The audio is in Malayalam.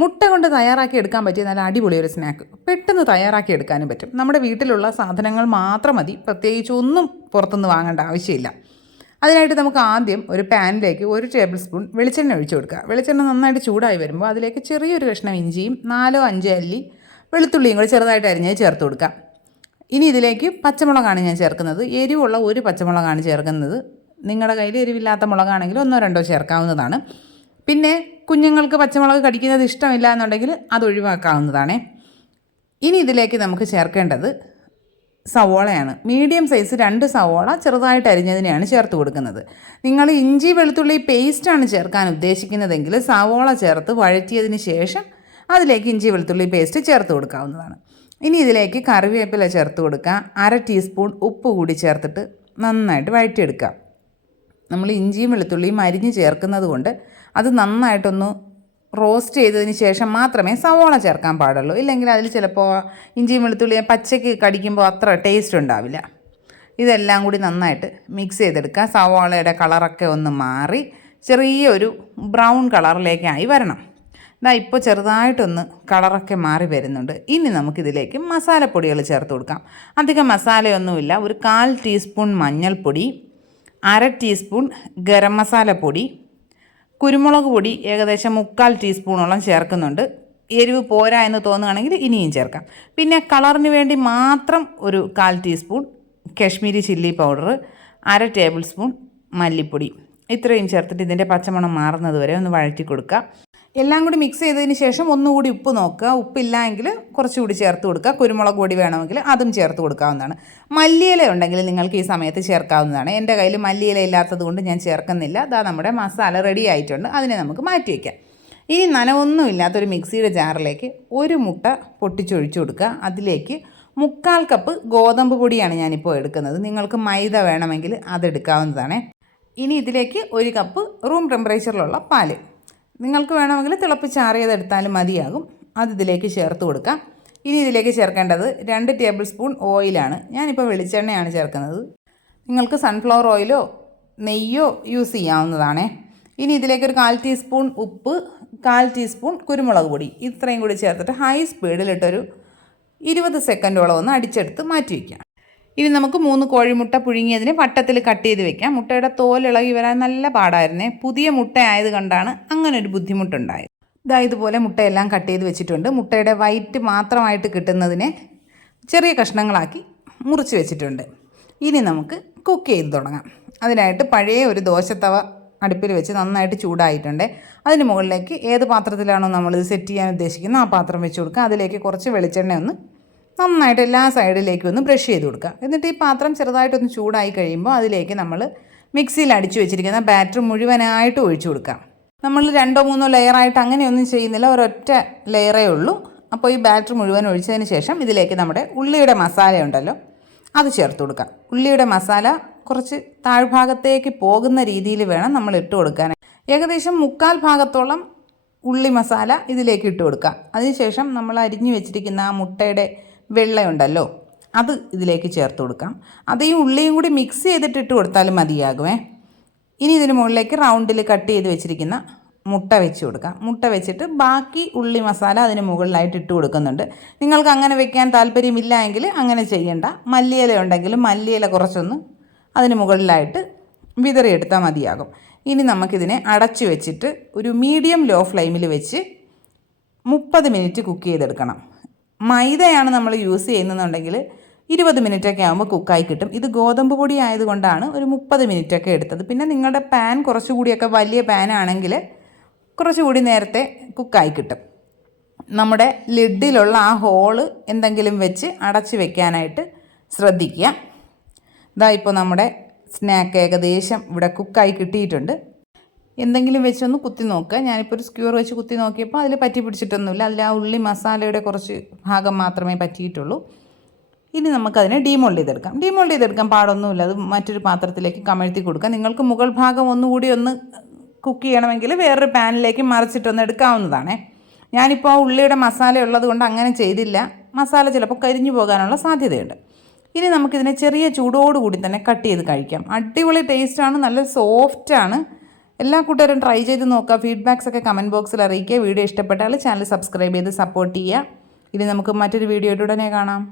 മുട്ട കൊണ്ട് തയ്യാറാക്കി എടുക്കാൻ പറ്റിയ നല്ല അടിപൊളി ഒരു സ്നാക്ക്. പെട്ടെന്ന് തയ്യാറാക്കി എടുക്കാനും പറ്റും. നമ്മുടെ വീട്ടിലുള്ള സാധനങ്ങൾ മാത്രം മതി, പ്രത്യേകിച്ച് ഒന്നും പുറത്തുനിന്ന് വാങ്ങേണ്ട ആവശ്യമില്ല. അതിനായിട്ട് നമുക്ക് ആദ്യം ഒരു പാനിലേക്ക് 1 ടേബിൾ സ്പൂൺ വെളിച്ചെണ്ണ ഒഴിച്ചു കൊടുക്കുക. വെളിച്ചെണ്ണ നന്നായിട്ട് ചൂടായി വരുമ്പോൾ അതിലേക്ക് ചെറിയൊരു കഷ്ണം ഇഞ്ചിയും 4-5 അല്ലി വെളുത്തുള്ളിയും കൂടി ചെറുതായിട്ട് അരിഞ്ഞത് ചേർത്ത് കൊടുക്കാം. ഇനി ഇതിലേക്ക് പച്ചമുളകാണ് ഞാൻ ചേർക്കുന്നത്. എരിവുള്ള 1 പച്ചമുളകാണ് ചേർക്കുന്നത്. നിങ്ങളുടെ കയ്യിൽ എരിവില്ലാത്ത മുളകാണെങ്കിൽ 1-2 ചേർക്കാവുന്നതാണ്. പിന്നെ കുഞ്ഞുങ്ങൾക്ക് പച്ചമുളക് കടിക്കുന്നത് ഇഷ്ടമില്ല എന്നുണ്ടെങ്കിൽ അത് ഒഴിവാക്കാവുന്നതാണ്. ഇനി ഇതിലേക്ക് നമുക്ക് ചേർക്കേണ്ടത് സവോളയാണ്. മീഡിയം സൈസ് 2 സവോള ചെറുതായിട്ട് അരിഞ്ഞതിനെയാണ് ചേർത്ത് കൊടുക്കുന്നത്. നിങ്ങൾ ഇഞ്ചി വെളുത്തുള്ളി പേസ്റ്റാണ് ചേർക്കാൻ ഉദ്ദേശിക്കുന്നതെങ്കിൽ സവോള ചേർത്ത് വഴറ്റിയതിന് ശേഷം അതിലേക്ക് ഇഞ്ചി വെളുത്തുള്ളി പേസ്റ്റ് ചേർത്ത് കൊടുക്കാവുന്നതാണ്. ഇനി ഇതിലേക്ക് കറിവേപ്പില ചേർത്ത് കൊടുക്കുക. 1/2 ടീസ്പൂൺ ഉപ്പ് കൂടി ചേർത്തിട്ട് നന്നായിട്ട് വഴറ്റിയെടുക്കുക. നമ്മൾ ഇഞ്ചിയും വെളുത്തുള്ളിയും അരിഞ്ഞ് ചേർക്കുന്നത് കൊണ്ട് അത് നന്നായിട്ടൊന്ന് റോസ്റ്റ് ചെയ്തതിന് ശേഷം മാത്രമേ സവോള ചേർക്കാൻ പാടുള്ളൂ. ഇല്ലെങ്കിൽ അതിൽ ചിലപ്പോൾ ഇഞ്ചിയും വെളുത്തുള്ളിയും പച്ചയ്ക്ക് കടിക്കുമ്പോൾ അത്ര ടേസ്റ്റ് ഉണ്ടാവില്ല. ഇതെല്ലാം കൂടി നന്നായിട്ട് മിക്സ് ചെയ്തെടുക്കുക. സവോളയുടെ കളറൊക്കെ ഒന്ന് മാറി ചെറിയൊരു ബ്രൗൺ കളറിലേക്കായി വരണം. ഇപ്പോൾ ചെറുതായിട്ടൊന്ന് കളറൊക്കെ മാറി വരുന്നുണ്ട്. ഇനി നമുക്കിതിലേക്ക് മസാലപ്പൊടികൾ ചേർത്ത് കൊടുക്കാം. അധികം മസാലയൊന്നുമില്ല. ഒരു 1/4 ടീസ്പൂൺ മഞ്ഞൾപ്പൊടി, 1/2 ടീസ്പൂൺ ഗരം മസാലപ്പൊടി, കുരുമുളക് പൊടി ഏകദേശം 3/4 ടീസ്പൂണോളം ചേർക്കുന്നുണ്ട്. എരിവ് പോരാ എന്ന് തോന്നുകയാണെങ്കിൽ ഇനിയും ചേർക്കാം. പിന്നെ കളറിന് വേണ്ടി മാത്രം ഒരു 1/4 teaspoon Kashmiri chilli powder, 1/2 table spoon മല്ലിപ്പൊടി, ഇത്രയും ചേർത്തിട്ട് ഇതിൻ്റെ പച്ചമണം മാറുന്നത് വരെ ഒന്ന് വഴറ്റി കൊടുക്കുക. എല്ലാം കൂടി മിക്സ് ചെയ്തതിന് ശേഷം ഒന്നുകൂടി ഉപ്പ് നോക്കുക. ഉപ്പില്ല എങ്കിൽ കുറച്ചുകൂടി ചേർത്ത് കൊടുക്കുക. കുരുമുളക് പൊടി വേണമെങ്കിൽ അതും ചേർത്ത് കൊടുക്കാവുന്നതാണ്. മല്ലിയില ഉണ്ടെങ്കിൽ നിങ്ങൾക്ക് ഈ സമയത്ത് ചേർക്കാവുന്നതാണ്. എൻ്റെ കയ്യിൽ മല്ലിയില ഇല്ലാത്തത് കൊണ്ട് ഞാൻ ചേർക്കുന്നില്ല. നമ്മുടെ മസാല റെഡി ആയിട്ടുണ്ട്. അതിനെ നമുക്ക് മാറ്റി വയ്ക്കാം. ഇനി നനവൊന്നുമില്ലാത്തൊരു മിക്സിയുടെ ജാറിലേക്ക് 1 മുട്ട പൊട്ടിച്ചൊഴിച്ചു കൊടുക്കുക. അതിലേക്ക് 3/4 കപ്പ് ഗോതമ്പ് പൊടിയാണ് ഞാനിപ്പോൾ എടുക്കുന്നത്. നിങ്ങൾക്ക് മൈദ വേണമെങ്കിൽ അതെടുക്കാവുന്നതാണ്. ഇനി ഇതിലേക്ക് 1 കപ്പ് റൂം ടെമ്പറേച്ചറിലുള്ള പാല്, നിങ്ങൾക്ക് വേണമെങ്കിൽ തിളപ്പിച്ചാറിയതെടുത്താലും മതിയാകും. അതിലേക്ക് ചേർത്ത് കൊടുക്കാം. ഇനി ഇതിലേക്ക് ചേർക്കേണ്ടത് 2 ടേബിൾ സ്പൂൺ ഓയിലാണ്. ഞാനിപ്പോൾ വെളിച്ചെണ്ണയാണ് ചേർക്കുന്നത്. നിങ്ങൾക്ക് സൺഫ്ലവർ ഓയിലോ നെയ്യോ യൂസ് ചെയ്യാവുന്നതാണ്. ഇനി ഇതിലേക്ക് ഒരു 1/4 ടീസ്പൂൺ ഉപ്പ്, 1/4 ടീസ്പൂൺ കുരുമുളക് പൊടി, ഇത്രയും കൂടി ചേർത്തിട്ട് ഹൈ സ്പീഡിലിട്ടൊരു 20 സെക്കൻഡോളം ഒന്ന് അടിച്ചെടുത്ത് മാറ്റി വയ്ക്കാം. ഇനി നമുക്ക് 3 കോഴിമുട്ട പുഴുങ്ങിയതിന് വട്ടത്തിൽ കട്ട് ചെയ്ത് വെക്കാം. മുട്ടയുടെ തോലിളകി വരാൻ നല്ല പാടായിരുന്നേ. പുതിയ മുട്ട ആയത് കൊണ്ടാണ് അങ്ങനെ ഒരു ബുദ്ധിമുട്ടുണ്ടായത്. ഇതുപോലെ മുട്ടയെല്ലാം കട്ട് ചെയ്ത് വെച്ചിട്ടുണ്ട്. മുട്ടയുടെ വൈറ്റ് മാത്രമായിട്ട് കിട്ടുന്നതിനെ ചെറിയ കഷ്ണങ്ങളാക്കി മുറിച്ച് വെച്ചിട്ടുണ്ട്. ഇനി നമുക്ക് കുക്ക് ചെയ്ത് തുടങ്ങാം. അതിനായിട്ട് പഴയ ഒരു ദോശത്തവ അടുപ്പിൽ വെച്ച് നന്നായിട്ട് ചൂടായിട്ടുണ്ട്. അതിന് മുകളിലേക്ക് ഏത് പാത്രത്തിലാണോ നമ്മളിത് സെറ്റ് ചെയ്യാൻ ഉദ്ദേശിക്കുന്നത് ആ പാത്രം വെച്ച് കൊടുക്കുക. അതിലേക്ക് കുറച്ച് വെളിച്ചെണ്ണ ഒന്ന് നന്നായിട്ട് എല്ലാ സൈഡിലേക്കും ഒന്ന് ബ്രഷ് ചെയ്ത് കൊടുക്കുക. എന്നിട്ട് ഈ പാത്രം ചെറുതായിട്ടൊന്ന് ചൂടായി കഴിയുമ്പോൾ അതിലേക്ക് നമ്മൾ മിക്സിയിൽ അടിച്ചു വെച്ചിരിക്കുന്ന ബാറ്റർ മുഴുവനായിട്ട് ഒഴിച്ചു കൊടുക്കാം. നമ്മൾ 2-3 ലെയറായിട്ട് അങ്ങനെയൊന്നും ചെയ്യുന്നില്ല, ഒരൊറ്റ ലെയറേ ഉള്ളൂ. അപ്പോൾ ഈ ബാറ്റർ മുഴുവൻ ഒഴിച്ചതിന് ശേഷം ഇതിലേക്ക് നമ്മുടെ ഉള്ളിയുടെ മസാല ഉണ്ടല്ലോ അത് ചേർത്ത് കൊടുക്കാം. ഉള്ളിയുടെ മസാല കുറച്ച് താഴ്ഭാഗത്തേക്ക് പോകുന്ന രീതിയിൽ വേണം നമ്മൾ ഇട്ട് കൊടുക്കാൻ. ഏകദേശം 3/4 ഭാഗത്തോളം ഉള്ളി മസാല ഇതിലേക്ക് ഇട്ട് കൊടുക്കാം. അതിനുശേഷം നമ്മൾ അരിഞ്ഞു വെച്ചിരിക്കുന്ന ആ മുട്ടയുടെ വെള്ളയുണ്ടല്ലോ അത് ഇതിലേക്ക് ചേർത്ത് കൊടുക്കാം. അത് ഈ ഉള്ളിയും കൂടി മിക്സ് ചെയ്തിട്ട് ഇട്ട് കൊടുത്താലും മതിയാകുമേ. ഇനി ഇതിന് മുകളിലേക്ക് റൗണ്ടിൽ കട്ട് ചെയ്ത് വെച്ചിരിക്കുന്ന മുട്ട വെച്ച് കൊടുക്കാം. മുട്ട വെച്ചിട്ട് ബാക്കി ഉള്ളി മസാല അതിന് മുകളിലായിട്ട് ഇട്ട് കൊടുക്കുന്നുണ്ട്. നിങ്ങൾക്ക് അങ്ങനെ വെക്കാൻ താല്പര്യമില്ല എങ്കിൽ അങ്ങനെ ചെയ്യേണ്ട. മല്ലിയില ഉണ്ടെങ്കിൽ മല്ലിയില കുറച്ചൊന്ന് അതിന് മുകളിലായിട്ട് വിതറിയെടുത്താൽ മതിയാകും. ഇനി നമുക്കിതിനെ അടച്ചു വെച്ചിട്ട് ഒരു മീഡിയം ലോ ഫ്ലെയിമിൽ വെച്ച് 30 മിനിറ്റ് കുക്ക് ചെയ്തെടുക്കണം. മൈദയാണ് നമ്മൾ യൂസ് ചെയ്യുന്നതെന്നുണ്ടെങ്കിൽ 20 മിനിറ്റൊക്കെ ആകുമ്പോൾ കുക്കായി കിട്ടും. ഇത് ഗോതമ്പ് പൊടി ആയതുകൊണ്ടാണ് ഒരു 30 മിനിറ്റൊക്കെ എടുത്തത്. പിന്നെ നിങ്ങളുടെ പാൻ കുറച്ചുകൂടിയൊക്കെ വലിയ പാനാണെങ്കിൽ കുറച്ചുകൂടി നേരത്തെ കുക്കായി കിട്ടും. നമ്മുടെ ലിഡിലുള്ള ആ ഹോള് എന്തെങ്കിലും വെച്ച് അടച്ച് വെക്കാനായിട്ട് ശ്രദ്ധിക്കുക. ഇപ്പോൾ നമ്മുടെ സ്നാക്ക് ഏകദേശം ഇവിടെ കുക്കായി കിട്ടിയിട്ടുണ്ട്. എന്തെങ്കിലും വെച്ചൊന്ന് കുത്തി നോക്കുക. ഞാനിപ്പോൾ ഒരു സ്ക്യൂർ വെച്ച് കുത്തി നോക്കിയപ്പോൾ അതിൽ പറ്റി പിടിച്ചിട്ടൊന്നുമില്ല. അതിൽ ആ ഉള്ളി മസാലയുടെ കുറച്ച് ഭാഗം മാത്രമേ പറ്റിയിട്ടുള്ളൂ. ഇനി നമുക്കതിനെ ഡീമോൾഡ് ചെയ്തെടുക്കാം. ഡീമോൾഡ് ചെയ്തെടുക്കാൻ പാടൊന്നുമില്ല. അത് മറ്റൊരു പാത്രത്തിലേക്ക് കമഴ്ത്തി കൊടുക്കുക. നിങ്ങൾക്ക് മുകൾ ഭാഗം ഒന്നുകൂടി ഒന്ന് കുക്ക് ചെയ്യണമെങ്കിൽ വേറൊരു പാനിലേക്ക് മറിച്ചിട്ടൊന്ന് എടുക്കാവുന്നതാണ്. ഞാനിപ്പോൾ ആ ഉള്ളിയുടെ മസാല ഉള്ളത് കൊണ്ട് അങ്ങനെ ചെയ്തില്ല. മസാല ചിലപ്പോൾ കരിഞ്ഞു പോകാനുള്ള സാധ്യതയുണ്ട്. ഇനി നമുക്കിതിനെ ചെറിയ ചൂടോടുകൂടി തന്നെ കട്ട് ചെയ്ത് കഴിക്കാം. അടിപൊളി ടേസ്റ്റാണ്, നല്ല സോഫ്റ്റാണ്. എല്ലാ കൂട്ടുകാരും ട്രൈ ചെയ്ത് നോക്കുക. ഫീഡ്ബാക്സ് ഒക്കെ കമൻറ്റ് ബോക്സിൽ അറിയിക്കുക. വീഡിയോ ഇഷ്ടപ്പെട്ടാൽ ചാനൽ സബ്സ്ക്രൈബ് ചെയ്ത് സപ്പോർട്ട് ചെയ്യുക. ഇനി നമുക്ക് മറ്റൊരു വീഡിയോയുടെ ഉടനെ കാണാം.